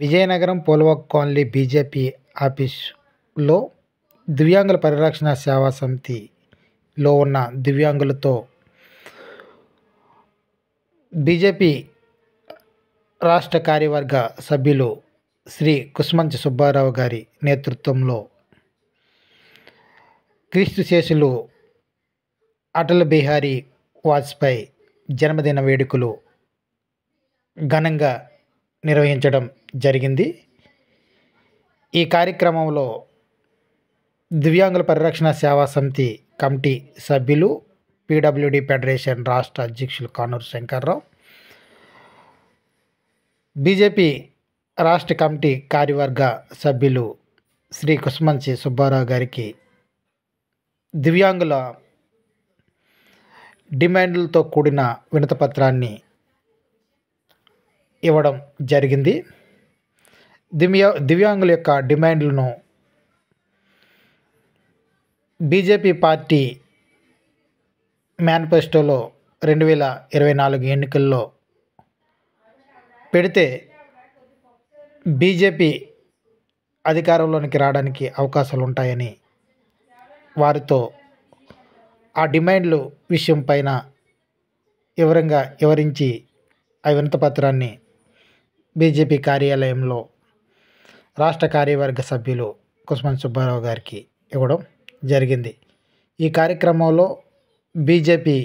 Vizianagaram పోల్వాక్ colony BJP ఆఫీసులో దివ్యాంగుల పరిరక్షణ సేవా సమితిలో ఉన్న దివ్యాంగులతో బీజేపీ రాష్ట్ర కార్యవర్గ సభ్యులు శ్రీ కుస్మంచి సుబ్బారావు గారి నేతృత్వంలో క్రీస్తుశేషులు అటల్ బిహారీ వాజ్పేయి జన్మదిన వేడుకలు ఘనంగా నిర్వహించడం జరిగింది. ఈ కార్యక్రమంలో దివ్యాంగుల పరిరక్షణ సేవా సమితి కమిటీ సభ్యులు, పీడబ్ల్యూడీ ఫెడరేషన్ రాష్ట్ర అధ్యక్షులు కానూరు శంకర్రావు, బీజేపీ రాష్ట్ర కమిటీ కార్యవర్గ సభ్యులు శ్రీ కుస్మంచి సుబ్బారావు గారికి దివ్యాంగుల డిమాండ్లతో కూడిన వినతిపత్రాన్ని ఇవ్వడం జరిగింది. దివ్యాంగుల యొక్క డిమాండ్లను బీజేపీ పార్టీ మేనిఫెస్టోలో 2024 ఎన్నికల్లో పెడితే బీజేపీ అధికారంలోనికి రావడానికి అవకాశాలు ఉంటాయని వారితో ఆ డిమాండ్లు విషయం పైన వివరించి ఆ వినతిపత్రాన్ని బీజేపీ కార్యాలయంలో రాష్ట్ర కార్యవర్గ సభ్యులు కుస్మంచి సుబ్బారావు గారికి ఇవ్వడం జరిగింది. ఈ కార్యక్రమంలో బీజేపీ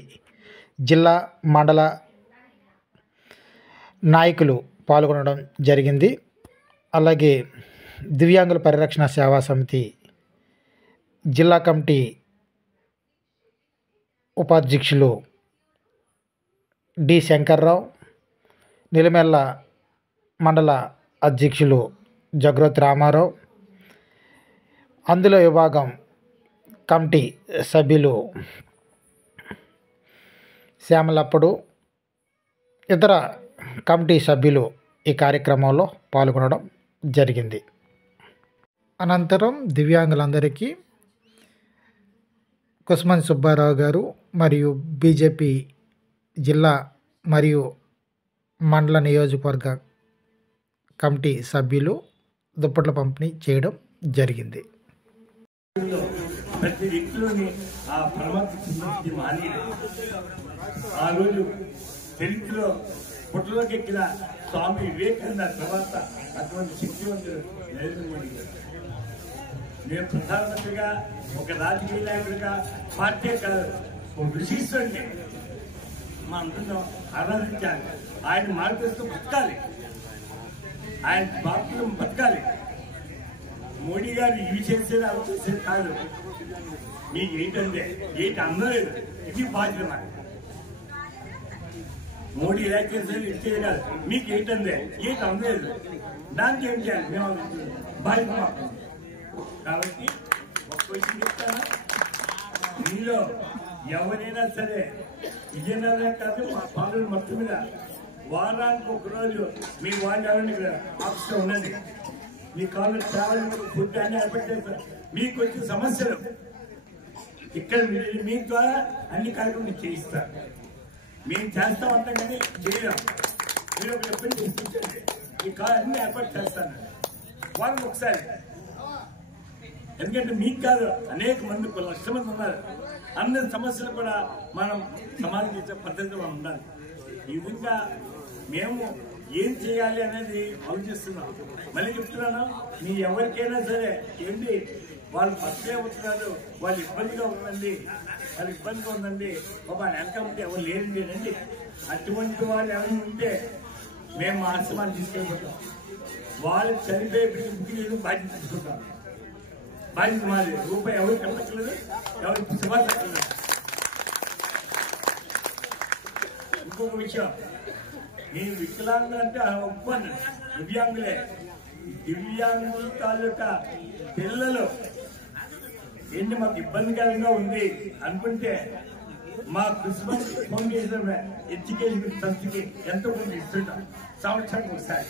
జిల్లా, మండల నాయకులు పాల్గొనడం జరిగింది. అలాగే దివ్యాంగుల పరిరక్షణ సేవా సమితి జిల్లా కమిటీ ఉపాధ్యక్షులు డి శంకర్రావు, నిలమెల్ల మండల అధ్యక్షులు జగ్రోత్ రామారావు, అందులో విభాగం కమిటీ సభ్యులు శ్యామలప్పుడు, ఇతర కమిటీ సభ్యులు ఈ కార్యక్రమంలో పాల్గొనడం జరిగింది. అనంతరం దివ్యాంగులందరికీ కుస్మంచి సుబ్బారావు గారు మరియు బీజేపీ జిల్లా మరియు మండల నియోజకవర్గ కమిటీ సభ్యులు దుప్పట్ల పంపిణీ చేయడం జరిగింది. ప్రతి వ్యక్తిలోని ఆ పరమాత్మ మానవుడు ఆ రోజు చరిత్రలో పుట్టలోకి ఎక్కిన స్వామి వివేకానంద తర్వాత అటువంటి శక్తివంతుడు నరేంద్ర మోడీ గారు. నేను ప్రధానమంత్రిగా, ఒక రాజకీయ నాయకుడిగా, పార్టీ కాదు, ఒక ఋషీశ్వరుని మా అందరం ఆరాధించాలి. ఆయన మార్గదర్శనం బతకాలి, ఆయన బాధ్యతను బతకాలి. మోడీ గారు ఇవి చేసేది అవి చేసేది కాదు. మీకు ఏంటంటే ఏంటి అందలేదు, ఇది బాధ్యత. మోడీ ఎలా చేసేది ఇచ్చేది కాదు. మీకు ఏంటంటే ఏంటి అందలేదు, దానికి ఏం చేయాలి, మేము బాధ్యత మాకు. కాబట్టి ఒక క్వశ్చన్ చెప్తాను, మీలో ఎవరైనా సరే విజయనగరం కాదు మా పాలన మొత్తం మీద వారానికి ఒకరోజు మీ వాళ్ళు ఎవరైనా ఇక్కడ ఆఫీస్లో ఉండండి. మీ కాళ్ళు ట్రావెల్ ఫుడ్ అన్ని ఏర్పాటు చేస్తారు. మీకు వచ్చిన సమస్యలు ఇక్కడ మీ ద్వారా అన్ని కార్యక్రమాలు చేయిస్తారు. మేము చేస్తా ఉంటాం కానీ చేయలేం. మీరు ఒక ఎప్పుడు తీసుకొచ్చండి, ఈ కాలు అన్ని ఏర్పాటు చేస్తాను వాళ్ళకి ఒకసారి. ఎందుకంటే మీకు కాదు, అనేక మంది 1 లక్షల మంది ఉన్నారు. అందరి సమస్యలు కూడా మనం సమాధానం చేసే పద్ధతిలో ఉండాలి. ఈ విధంగా మేము ఏం చేయాలి అనేది ఆలోచిస్తున్నాం. మళ్ళీ చెప్తున్నాను, మీ ఎవరికైనా సరే ఏంటి వాళ్ళు పక్కనే అవుతున్నారు, వాళ్ళు ఇబ్బందిగా ఉందండి, వాళ్ళు ఇబ్బందిగా ఉందండి, ఒక వెనక ఉంటే ఎవరు లేరండి రండి. అటువంటి వాళ్ళు ఎవరైనా ఉంటే మేము ఆశ్రమాన్ని తీసుకెళ్ళిపోతాం. వాళ్ళు చనిపోయి బుద్ధి బాధ్యత తీసుకుంటాం. బాధ్యత మాది. రూపాయి ఎవరు కట్టలేదు, ఎవరికి శుభాశలేదు. ఇంకొక విషయం, మీ వికలాంగులు అంటే ఒప్పండి, దివ్యాంగులే. దివ్యాంగుల తాలూకా పిల్లలు ఏంటి మాకు ఇబ్బందికరంగా ఉంది అనుకుంటే మా క్రిస్మస్ ఫౌండేషన్ ఎడ్యుకేషన్ సంస్థకి ఎంతో కొంత ఇస్తుంటాం సంవత్సరానికి ఒకసారి.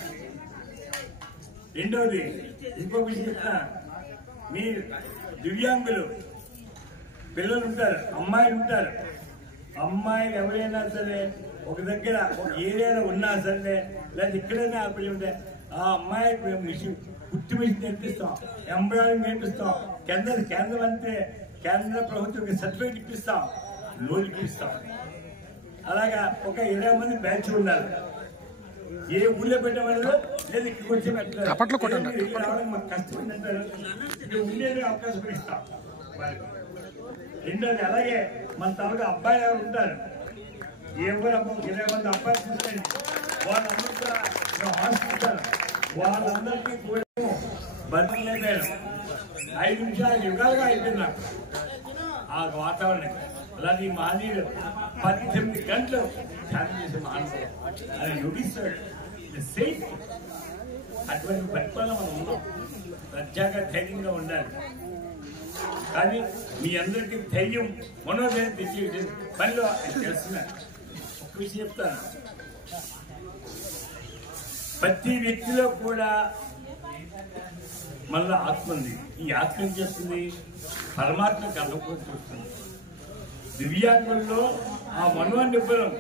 రెండవది ఇంకొక విషయం చెప్తా, మీ దివ్యాంగులు పిల్లలు ఉంటారు, అమ్మాయిలు ఉంటారు. అమ్మాయిలు ఎవరైనా సరే ఒక దగ్గర ఒక ఏరియాలో ఉన్నా సరే, లేదా ఇక్కడైనా ఆపి ఉంటే ఆ అమ్మాయికి మిషన్ కుట్టి మిషన్ నేర్పిస్తాం, ఎంబ్రాయిడరింగ్ నేర్పిస్తాం, కేంద్రం అంటే కేంద్ర ప్రభుత్వం సర్టిఫికేట్ ఇప్పిస్తాం, లోన్ ఇప్పిస్తాం. అలాగా ఒక 20 మంది బ్యాచ్ ఉండాలి. ఏ ఊళ్ళో పెట్టమన్నారు లేదు ఇక్కడికి వచ్చి పెట్టలేదు రావడానికి మాకు కష్టపడి ఇక్కడ ఉండేది అవకాశం ఇస్తాం. రెండోది అలాగే మన తాలూకా అబ్బాయిలు ఎవరు ఉంటారు, ఏ ఊరు అమ్మ 20 మంది అబ్బాయిలు చూసుకోండి, వాళ్ళందరూ కూడా హాస్పిటల్ వాళ్ళందరికీ కూడా బతిలేను 5 నిమిషాలు యుగాలుగా అయిపోయింది నాకు ఆ వాతావరణం. అలాంటి మహనీయుడు 18 గంటలు ధ్యానం చేసే మహానుభావుడు ఆయన యోగిస్తాడు. సేఫ్ అటువంటి పరిపాలన మనం ఉన్నాం. రజ్జాగా ధైర్యంగా ఉండాలి. కానీ మీ అందరికీ ధైర్యం మనోధైర్యం తెచ్చి పనిలో చేస్తున్నారు. ఒక విషయం చెప్తాను, ప్రతి వ్యక్తిలో కూడా మళ్ళీ ఆత్మ ఉంది. ఈ ఆత్మ ఏం చేస్తుంది, పరమాత్మ కలగకపోతే చూస్తుంది. దివ్యాంగుల్లో ఆ మనోనిబ్బరం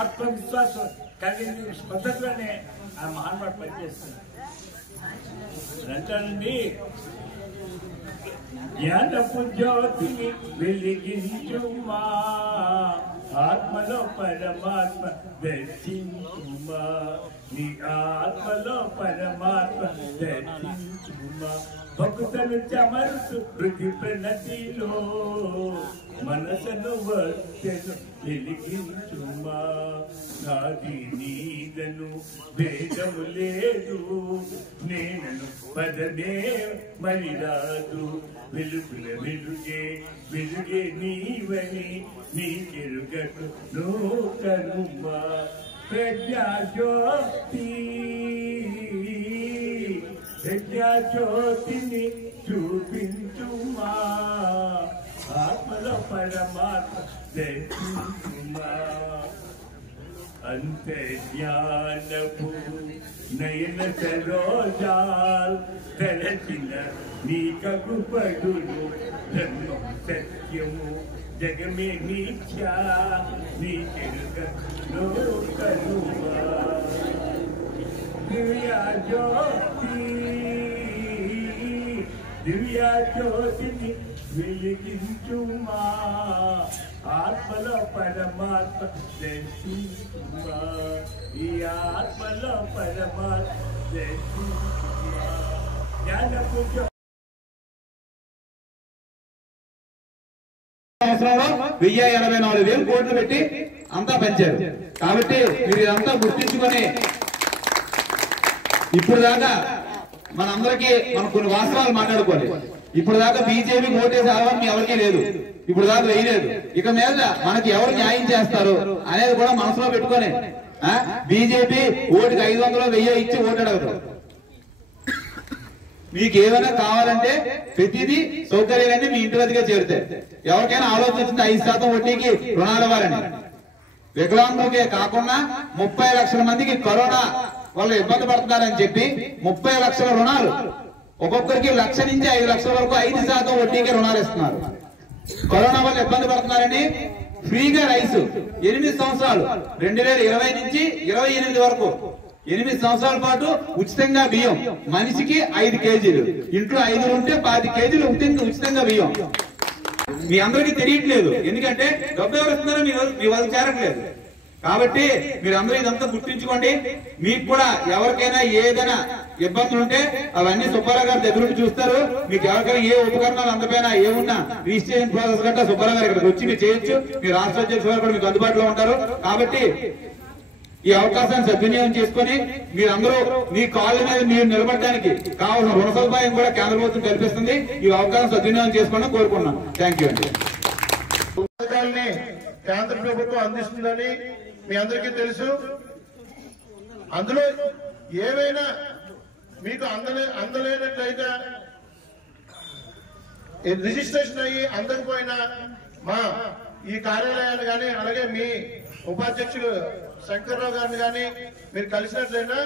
ఆత్మవిశ్వాసం కలిగింది పద్ధతిలోనే ఆ మహానుభావుడు పనిచేస్తుంది. అంటానండి, జ్ఞానపు జ్యోతిని వెలిగించుమా, ఆత్మలో పరమాత్మ దర్శించుమా, నీ ఆత్మలో పరమాత్మ దర్శించుమా, భక్తులు చమరుతు హృది ప్రణతిలో మనసను వర్తను వెలిగించుమా, నాది నీదను భేదము లేదు, నేను పదమే మరి రాదు, వెలుగుల వెలుగే వెలుగే నీవని నీకెరుగకు నూకనుమా, ప్రజ్ఞాజ్యోతి ప్రజ్ఞాజ్యోతిని చూపించుమా, ఆత్మలో పరమాత్మ దర్శించుమా, అంతర్జ్ఞానపు నయన సరోజాల్ తరచిన నీ కగుపడును, బ్రహ్మం సత్యము జగమే మిథ్యా నీకెరుగను కనుమా, దివ్యాజ్యోతి దివ్యాజ్యోతిని వెలిగించుమా, ఆత్మలో పరమాత్మ దర్శించుమా, ఈ ఆత్మలో పరమాత్మ దర్శించుమా, జ్ఞానపు 1084,000 కోట్లు పెట్టి అంతా పెంచారు. కాబట్టి మీరు ఇదంతా గుర్తించుకొని ఇప్పుడు దాకా మనందరికీ మనం కొన్ని వాస్తవాలు మాట్లాడుకోవాలి. ఇప్పుడు దాకా బీజేపీ ఓటేసే ఆహ్వానం ఎవరికీ లేదు, ఇప్పుడు దాకా వేయలేదు. ఇక మీద మనకి ఎవరు న్యాయం చేస్తారు అనేది కూడా మనసులో పెట్టుకొని బీజేపీ ఓటుకి 500 1000 ఇచ్చి ఓటు అడగదు. మీకు ఏమైనా కావాలంటే ప్రతిదీ సౌకర్యాలన్నీ మీ ఇంటి వద్దకే చేరుతాయి. ఎవరికైనా ఆలోచన వచ్చింది 5% వడ్డీకి రుణాలు ఇవ్వాలని, వికలాంగులకే కాకుండా 30 లక్షల మందికి కరోనా వాళ్ళు ఇబ్బంది పడుతున్నారని చెప్పి 30 లక్షల రుణాలు ఒక్కొక్కరికి 1 లక్ష నుంచి 5 లక్షల వరకు 5% వడ్డీకి రుణాలు ఇస్తున్నారు. కరోనా వల్ల ఇబ్బంది పడుతున్నారని ఫ్రీగా రైస్ 8 సంవత్సరాలు 2020 నుంచి 28 వరకు 8 సంవత్సరాల పాటు ఉచితంగా బియ్యం మనిషికి 5 కేజీలు, ఇంట్లో 5 ఉంటే 10 కేజీలు ఉచితంగా బియ్యం. మీ అందరికీ తెలియట్లేదు, ఎందుకంటే డబ్బు ఎవరు ఇస్తున్నారో మీ వాళ్ళు చేరట్లేదు. కాబట్టి మీరందరూ ఇదంతా గుర్తించుకోండి. మీకు కూడా ఎవరికైనా ఏదైనా ఇబ్బందులు ఉంటే అవన్నీ సుబ్బారావు గారి దగ్గర నుండి చూస్తారు. మీకు ఎవరికైనా ఏ ఉపకరణాలు అందపైనా ఏమున్నా రిజిస్ట్రేషన్ ప్రాసెస్ కంటే సుబ్బారావు గారు ఇక్కడికి వచ్చి మీరు చేయొచ్చు. మీ రాష్ట్ర అధ్యక్షులు కూడా మీకు అందుబాటులో ఉంటారు. కాబట్టి ఈ అవకాశాన్ని సద్వినియోగం చేసుకుని మీరందరూ మీ కాళ్ళ మీద మీరు నిలబడడానికి కావాల్సిన రుణ సదుపాయం కూడా కేంద్ర ప్రభుత్వం కల్పిస్తుంది. ఈ అవకాశం సద్వినియోగం చేసుకోవడం కోరుకున్నాం. థ్యాంక్ యూ అండి. కేంద్ర ప్రభుత్వం అందిస్తుందని మీ అందరికీ తెలుసు. అందులో ఏవైనా మీకు అందలేనట్లయితే రిజిస్ట్రేషన్ అయ్యి అందకపోయినా మా ఈ కార్యాలయాన్ని కానీ అలాగే మీ ఉపాధ్యక్షులు శంకర్రావు గారిని కానీ మీరు కలిసినట్లయినా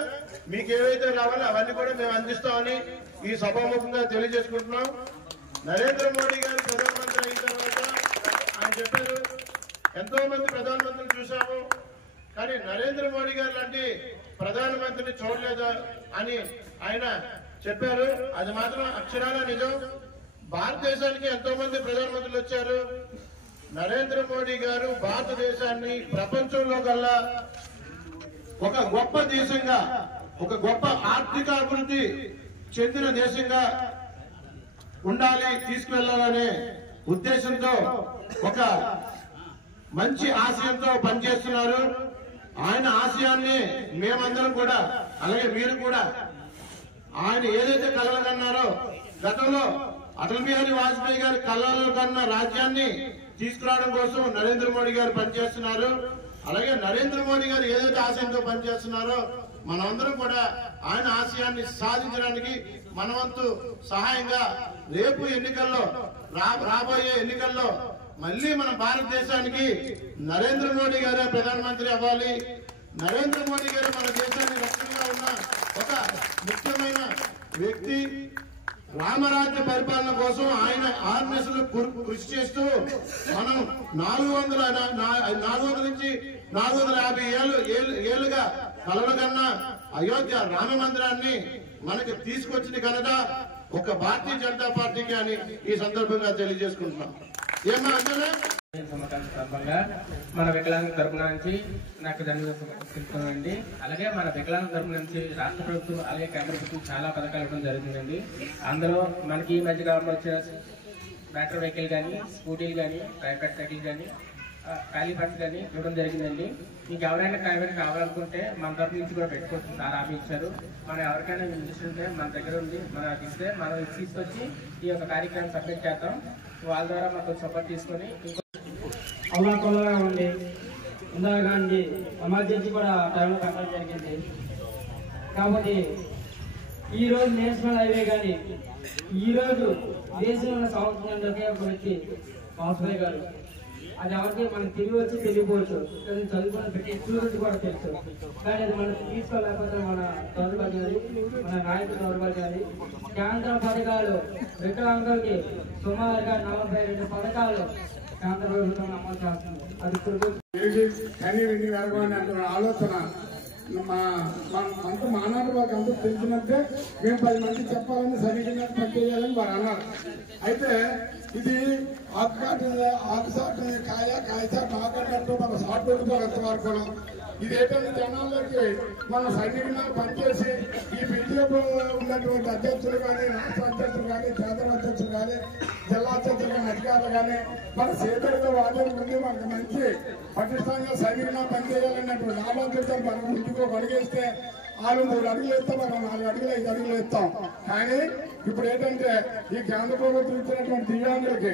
మీకు ఏవైతే రావాలో అవన్నీ కూడా మేము అందిస్తామని ఈ సభాముఖంగా తెలియజేసుకుంటున్నాం. నరేంద్ర మోడీ గారు ప్రధానమంత్రి అయిన తర్వాత ఆయన చెప్పారు, ఎంతో మంది ప్రధానమంత్రులు చూసాము కానీ నరేంద్ర మోడీ గారు లాంటి ప్రధానమంత్రిని చూడలేదు అని ఆయన చెప్పారు. అది మాత్రం అక్షరాల నిజం. భారతదేశానికి ఎంతో మంది ప్రధానమంత్రులు వచ్చారు. నరేంద్ర మోడీ గారు భారతదేశాన్ని ప్రపంచంలో కల్లా ఒక గొప్ప దేశంగా, ఒక గొప్ప ఆర్థిక అభివృద్ధి చెందిన దేశంగా ఉండాలి, తీసుకువెళ్లాలనే ఉద్దేశంతో ఒక మంచి ఆశయంతో పనిచేస్తున్నారు. ఆయన ఆశయాన్ని మేమందరం కూడా, అలాగే మీరు కూడా ఆయన ఏదైతే కలలు కన్నారో, గతంలో అటల్ బిహారీ వాజ్పేయి గారి కళలో కన్న రాజ్యాన్ని తీసుకురావడం కోసం నరేంద్ర మోడీ గారు పనిచేస్తున్నారు. అలాగే నరేంద్ర మోడీ గారు ఏదైతే ఆశయంతో పనిచేస్తున్నారో మనమందరం కూడా ఆయన ఆశయాన్ని సాధించడానికి మనవంతు సహాయంగా రేపు ఎన్నికల్లో, రాబోయే ఎన్నికల్లో మళ్ళీ మన భారతదేశానికి నరేంద్ర మోడీ గారే ప్రధానమంత్రి అవ్వాలి. నరేంద్ర మోడీ గారు మన దేశాన్ని రక్షణగా ఉన్న ఒక ముఖ్యమైన వ్యక్తి. రామరాజ్య పరిపాలన కోసం ఆయన ఆర్ఎస్ఎస్ కృషి చేస్తూ మనం 400 నుంచి 450 ఏళ్లుగా కలలు కన్నా అయోధ్య రామ మందిరాన్ని మనకి తీసుకొచ్చిన ఘనత ఒక భారతీయ జనతా పార్టీకి అని ఈ సందర్భంగా తెలియజేసుకుంటున్నాం. ఏమా అంటే సందర్భంగా మన వికలాంగ తరపున నుంచి నాకు ధన్యవాదాలు సమర్పిస్తున్నానండి. అలాగే మన వికలాంగ తరపున నుంచి రాష్ట్ర ప్రభుత్వం అలాగే కేంద్ర ప్రభుత్వం చాలా పథకాలు ఇవ్వడం జరుగుతుందండి. అందులో మనకి ఈ మధ్యకాలంలో వచ్చిన బ్యాటరీ వెహికల్ కానీ, స్కూటీలు కానీ, ప్రైవేట్ సైకిల్ కానీ, ఖాళీ బస్సు కానీ ఇవ్వడం జరిగిందండి. మీకు ఎవరైనా ప్రైవేట్ కావాలనుకుంటే మన తరపు నుంచి కూడా పెట్టుకోవచ్చు. సార్ హామీ ఇచ్చారు. మనం ఎవరికైనా ఇంట్రెస్ట్ ఉంటే మన దగ్గర ఉంది, మనం ఇస్తే మనం తీసుకొచ్చి ఈ యొక్క కార్యక్రమం సబ్మిట్ చేద్దాం. వాళ్ళ ద్వారా మాకు సపోర్ట్ తీసుకొని అల్లాకొల్లగా ఉండి ఇందాక గాంధీ ఎమర్జెన్సీ కూడా టైంలో పెట్టడం జరిగింది. కాబట్టి ఈరోజు నేషనల్ హైవే కానీ ఈరోజు దేశంలో సంవత్సరం ఒకే ఒక వ్యక్తి వాజ్పేయి గారు. అది ఎవరికి మనకు తెలియకపోవచ్చు, చదువుకున్న ప్రతి స్టూడెంట్ కూడా తెలుసు. కానీ అది మనం తీసుకోలేకపోతే మన దౌర్భాగ్యాలు, మన నాయకుల దౌర్భాగ్యాలు. కేంద్ర పథకాలు వికలాంగులకి సుమారుగా 42 పథకాలు కేంద్ర ప్రభుత్వం అమలు చేస్తుంది. అది కానీ ఇన్ని వెలగొని ఆలోచన అంత మానాడు వాళ్ళకి అంతా తెలిసినట్టే మేము 10 మంది చెప్పాలని సరిగ్గా పనిచేయాలని వారు అన్నారు. అయితే ఇది ఆకుసాటు కాయసాటు ఆకట్టు మన సాఫ్ట్వేర్ ఎంతవరకు ఇది ఏంటంటే జనాల్లోకి మన సైనికులు పనిచేసి ఈ బీజేపీ ఉన్నటువంటి అధ్యక్షులు కానీ, రాష్ట్ర అధ్యక్షులు కానీ, కేంద్ర అధ్యక్షులు కానీ, జిల్లా అధ్యక్షులు కానీ, అధికారులు కానీ మన సేతులుగా వాదన ముందు మనకు మంచి పటిష్టంగా సైనికులు పనిచేయాలన్నటువంటి ఆలోచనతో మనం ముందుకు అడిగేస్తే 6-3 అడుగులు ఇస్తాం, మనం 4 అడుగులు 5 అడుగులు ఇస్తాం. కానీ ఇప్పుడు ఏంటంటే ఈ కేంద్ర ప్రభుత్వం ఇచ్చినటువంటి దివ్యాంగులకి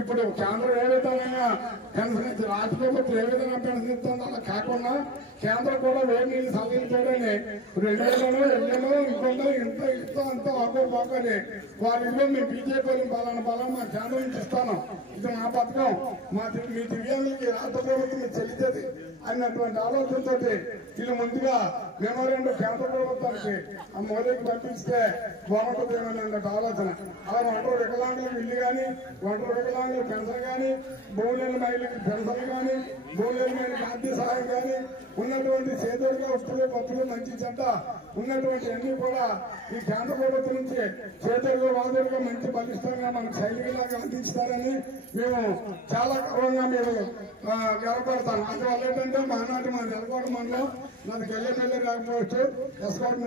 ఇప్పుడు కేంద్రం ఏ విధంగా పెన్షన్ ఇచ్చి, రాష్ట్ర ప్రభుత్వం ఏ విధంగా పెన్షన్ ఇస్తుందో అలా కాకుండా కేంద్రం కూడా వేడి నీళ్ళు సల్లించడని 2000 ఇంకొంత ఇంత ఇస్తాం అంతా అవ్వకపోకని వాళ్ళ ఇల్లు మీ బీజేపీ బలం మా కేంద్రం నుంచి ఇస్తాను, ఇది మా పథకం, మీ దివ్యాంగులకి రాష్ట్ర ప్రభుత్వం చెల్లించేది అన్నటువంటి ఆలోచనతో వీళ్ళు ముందుగా మెమోరాండం కేంద్ర ప్రభుత్వానికి ఆ మోదీకి పంపిస్తే బాగుంటుంది ఏమన్నా ఆలోచన. అలా ఒంటరి వికలాంగులకు ఇల్లు కానీ, ఒంటరి వికలాంగులకు పెన్షన్ కానీ, భూములేని మహిళలకు పెన్షన్ కానీ, భూములేని మహిళలకు ఆర్థిక సహాయం కానీ, ఉన్నటువంటి చేతులుగా వస్తువులు పత్రులు మంచి చెడ్డ ఉన్నటువంటి అన్ని కూడా ఈ కేంద్ర ప్రభుత్వం నుంచి చేతులుగా వాదులుగా మంచి బలిష్టంగా మనకు సైనికులాగా అందిస్తారని మేము చాలా గర్వంగా మేము గర్వపడతాను. అందువల్ల ఏంటంటే మహానాటి మన నెలకోట మనలో నాకు గెల్లె రాకపోవచ్చు ఎస్కోట్